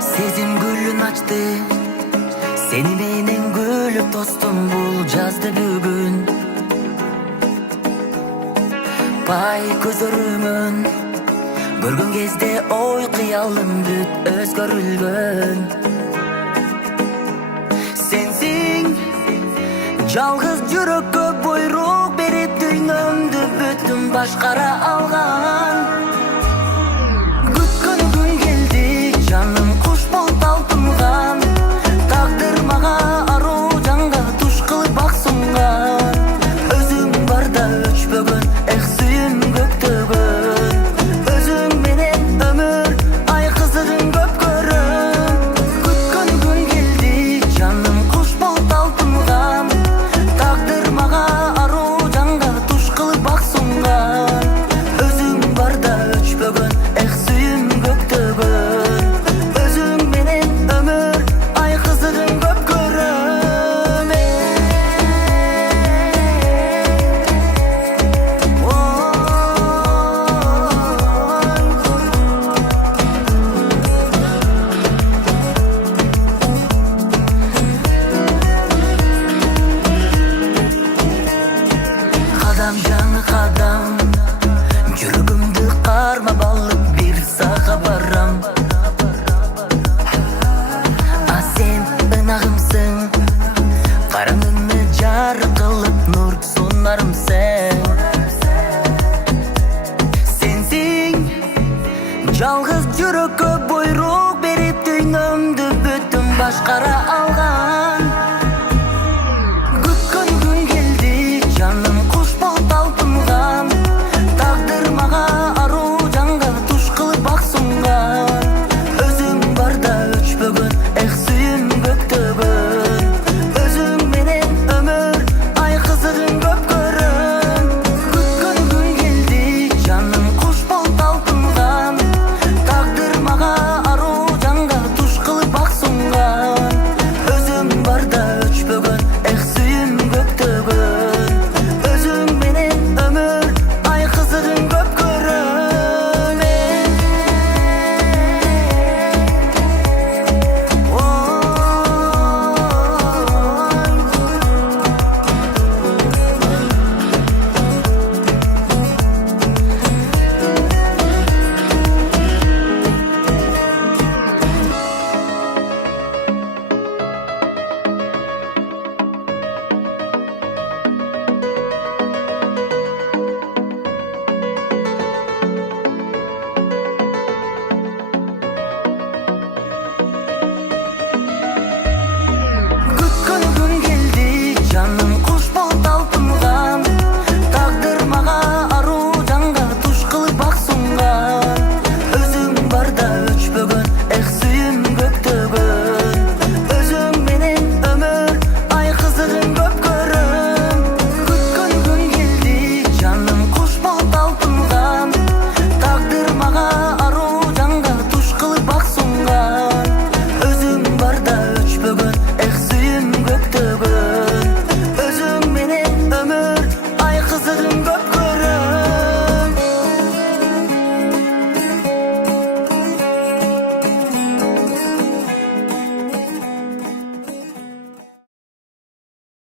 Сезим гүлүн ачты, сени менен күлүп тостум бул жазды бүгүн. Пай көзөрүмөн көргөн кезде ой кыялым бүт өзгөрүлгөн. Сенсиң жалгыз жүрөккө буйрук берип дүйнөмдү бүтүн башкара алган. Күткөн күн келди, жаным куш болуп талпынган. Тагдыр мага аруу жанга туш кылып бак сунган. Өзүң барда өчпөгөн, эх сүйүм көктөгөн. Өзүң менен өмүр ай кызыгын көп көрөм. Күткөн күн келди, жаным куш болуп талпынган. Тагдыр мага аруу жанга туш кылып бак сунган. Өзүң барда өчпөгөн, эх сүйүм көктөгөн. Өзүң менен өмүр ай кызыгын көп көрөм. Кадам жаңы кадам, жүрөгүмдү кармап алып бир сага барам. А сен ынагымсың, караңгыны жарык кылып нур сунарымсың. Сенсиң жалгыз жүрөккө буйрук берип дүйнөмдү бүтүн башкара алган.